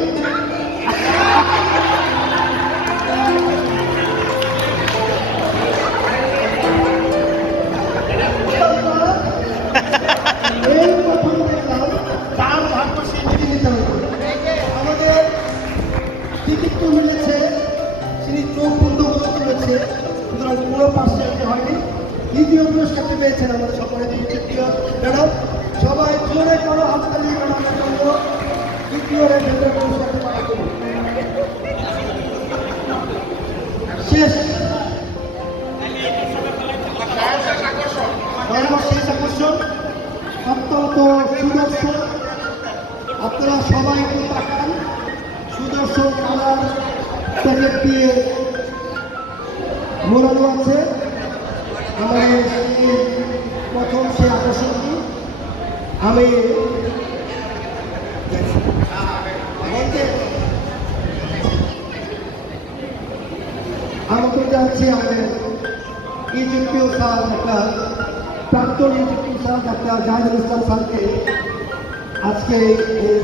এই প্রথম দেখলাম তার ভাগ্য সে নিজে নিতে হবে। আমাদের টিকিট মিলেছে, তিনি চোখ বন্ধ করে তুলেছে, সুতরাং পুরো পাশে হয়নি। দ্বিতীয় পুরস্কারটি পেয়েছেন আমাদের সকলে দ্বিতীয় ম্যাডাম। সবাই জোরে কোনো হাততালি বানানোর জন্য দ্বিতীয় রেফারেল পুরস্কারটি পাওয়ার জন্য। শেষ শেষ আকর্ষণ অত্যন্ত সুদর্শন। আপনারা সবাই একটু তাকান। সুদর্শন কালার প্যাকেট দিয়ে মোড়ানো আছে। আমাদের প্রথম সে আকর্ষণটি আমি আমন্ত্রণ জানাচ্ছি আমাদের ইজিপিও স্যার, একটা প্রাক্তন ইজিপিও স্যার ডাক্তার জাহিদুল ইসলাম স্যারকে আজকে এই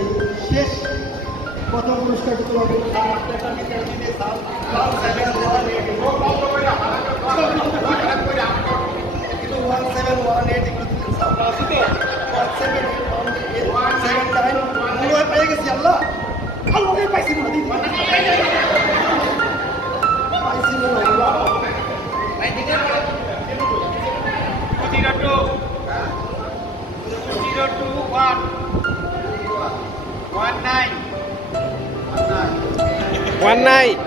শেষ প্রথম পুরস্কারটি তুলে পেয়ে গেছি। আল্লাহ পাইছি One night.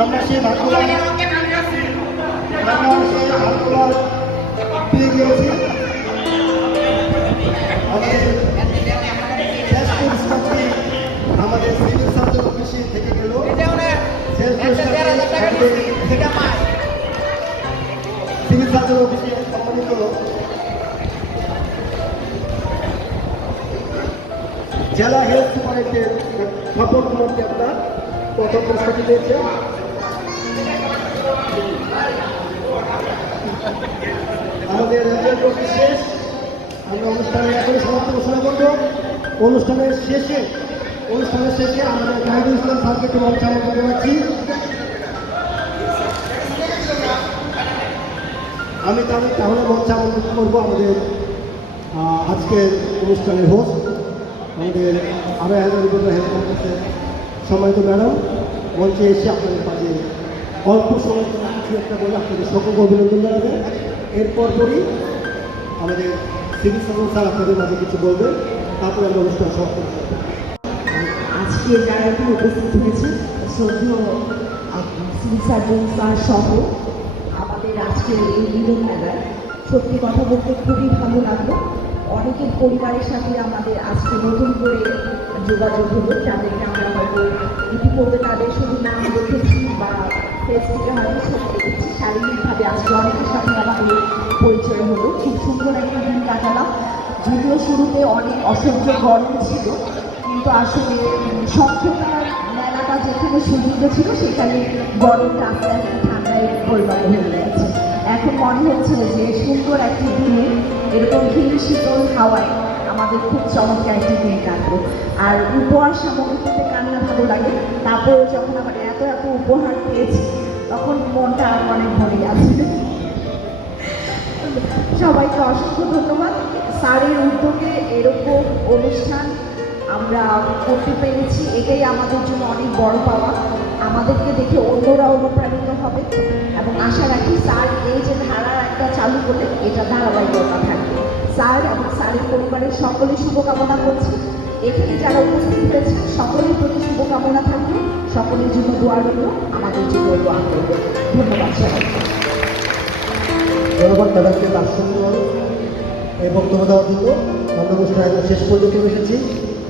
আমরা সে ভাগ্যবান আমরা সেই আলোচনার পেয়ে গিয়েছি। আমাদের শেষ পুরস্কারটি আমাদের সিভিল সার্জন অফিসে থেকে গেল। শেষ পুরস্কারটি সিভিল সার্জন অফিসে সম্মানিত জেলা হেলথ সুপারিনটেন্ডেন্ট স্বপন কুমার দেবনাথ প্রথম পুরস্কারটি পেয়েছে। আমাদের রাজ্যের শেষ, আমরা অনুষ্ঠানে এখনই সমাপ্তি ঘোষণা করব। অনুষ্ঠানের শেষে আমাদের জাহিদুল ইসলাম স্যারকে একটু মঞ্চে আমন্ত্রণ জানাচ্ছি। আমি তাহলে মঞ্চে আমন্ত্রণ করবো আমাদের আজকের অনুষ্ঠানের হোস্ট, আমাদের আড়াই হাজার হেলথ কমপ্লেক্সের সম্মানিত ম্যাডাম মঞ্চে এসে আপনাদের কাছে অল্প সময় কিছু একটা বলে আপনাদের সকলকে অভিনন্দন জানাবেন। এরপরই আমাদের সিভিল সার্জন স্যার আপনাদের মাঝে কিছু বলবেন, তারপরে আমরা অনুষ্ঠান সমাপ্ত করব। আজকে যারা এখানে উপস্থিত হয়েছে শ্রদ্ধেয় সিভিল সার্জন স্যার সহ আমাদের আজকের এই মিলন মেলায় সত্যি কথা বলতে খুবই ভালো লাগলো। অনেকের পরিবারের সাথে আমাদের আজকে নতুন করে যোগাযোগ হলো, যাদেরকে আমরা হয়তো ইতিপূর্বে তাদের শুধু নাম দেখেছি বা ফেসবুকে হয়তো ছবি দেখেছি, শারীরিকভাবে আজকে অনেকের সাথে আমাদের পরিচয় হলো। খুব সুন্দর একটা দিন কাটালাম। যদিও শুরুতে অনেক অসহ্য গরম ছিল, কিন্তু আসলে স্বচ্ছতার মেলাটা যেখানে সুযোগ্য ছিল সেখানে গরমটা আস্তে আস্তে ঠান্ডায় পরিণত হয়ে গেছে। এখন মনে হচ্ছে যে সুন্দর একটি দিনে এরকম হিম শীতল হাওয়ায় আমাদের খুব চমৎকার একটি দিন কাটবো। আর উপহার সামগ্রী পেতে কান্না ভালো লাগে, তারপরেও যখন আবার এত এত উপহার পেয়েছি তখন মনটা অনেক ভরে গেছে। সবাইকে অসংখ্য ধন্যবাদ। স্যারের উদ্যোগে এরকম অনুষ্ঠান আমরা করতে পেরেছি, এটাই আমাদের জন্য অনেক বড় পাওয়া। আমাদেরকে দেখে অন্যরা অনুপ্রাণিত হবে এবং আশা রাখি স্যার এই যে ধারা একটা চালু করলে এটা ধারাবাহিকতা থাকবে। স্যার এবং স্যারের পরিবারের সকলের শুভকামনা করছি। এখানে যারা উপস্থিত হয়েছে সকলের প্রতি শুভকামনা থাকবে, সকলের জন্য দোয়া রইল, আমাদের জন্য দোয়া করবে। ধন্যবাদ সবাইকে। ধন্যবাদ ম্যাডামকে তার সুন্দর এই বক্তব্য দেওয়ার জন্য। আমরা অনুষ্ঠান একদম শেষ পর্যন্ত এসেছি।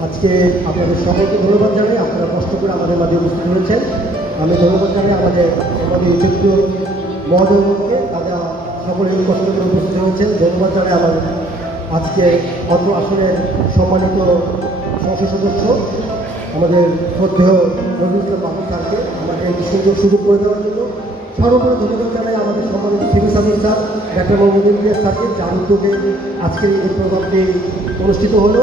আজকে আপনাদের সকলকে ধন্যবাদ জানাই, আপনারা কষ্ট করে আমাদের মাঝে উপস্থিত হয়েছেন। আমি ধন্যবাদ জানাই আমাদের যোগ্য মহোদয়কে, তারা সকলে কষ্ট করে উপস্থিত হয়েছেন। ধন্যবাদ জানাই আমার আজকে অত্র আসনের সম্মানিত সংসদ সদস্য আমাদের শ্রদ্ধেয় নজরুল ইসলাম বাবু স্যারকে আমাদের এই সুযোগ করে দেওয়ার জন্য। সর্বোপরি ধন্যবাদ জানাই আমাদের সম্মানিত civil surgeon sir doctor Mohammad Imtiaz স্যারকে, যার উদ্যোগে আজকের এই প্রোগ্রামটি অনুষ্ঠিত হলো।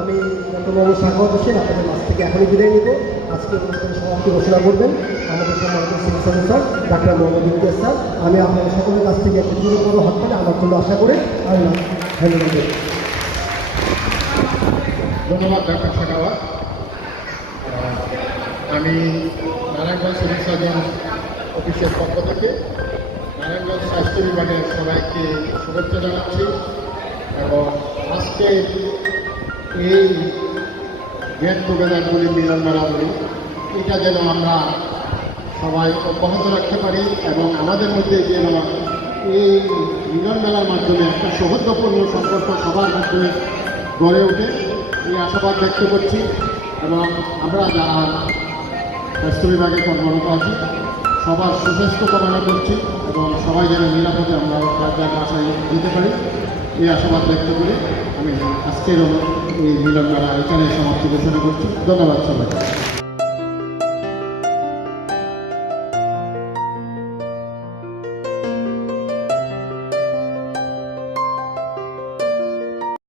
আমি ডক্টর মোহাম্মদ শাখাওয়াত হোসেন আপনাদের মাঝ থেকে এখনই বিদায় নিব। আজকে অনুষ্ঠানের সমাপ্তি ঘোষণা করবেন আমাদের সম্মানিত civil surgeon sir doctor Mohammad Imtiaz sir. আমি আপনাদের সকলের কাছ থেকে একটি পুরো বড় হাততালি আমার জন্য আশা করে আমি ধন্যবাদ। ধন্যবাদ ডাক্তার শাখাওয়াত। আমি নারায়ণগঞ্জ সিভিল সার্জন অফিসের পক্ষ থেকে নারায়ণগঞ্জ স্বাস্থ্য বিভাগের সবাইকে শুভেচ্ছা জানাচ্ছি এবং আজকে এই গেট টুগেদারগুলি মিলন মেলাগুলি এটা যেন আমরা সবাই অব্যাহত রাখতে পারি এবং আমাদের মধ্যে যেন এই মিলন মেলার মাধ্যমে একটা সৌহার্দ্যপূর্ণ সম্পর্ক সবার মাধ্যমে গড়ে ওঠে, এই আশাবাদ ব্যক্ত করছি। এবং আমরা যারা স্বাস্থ্য বিভাগে কর্মরত আছি সবার সুস্বাস্থ্য কামনা করছি এবং সবাই যেন নিরাপদে আমরা যার বাসায় দিতে পারি এই আশাবাদ ব্যক্ত করে আমি আজকের এই মিলন মেলা এখানে সমাপ্তি ঘোষণা করছি। ধন্যবাদ সবাই।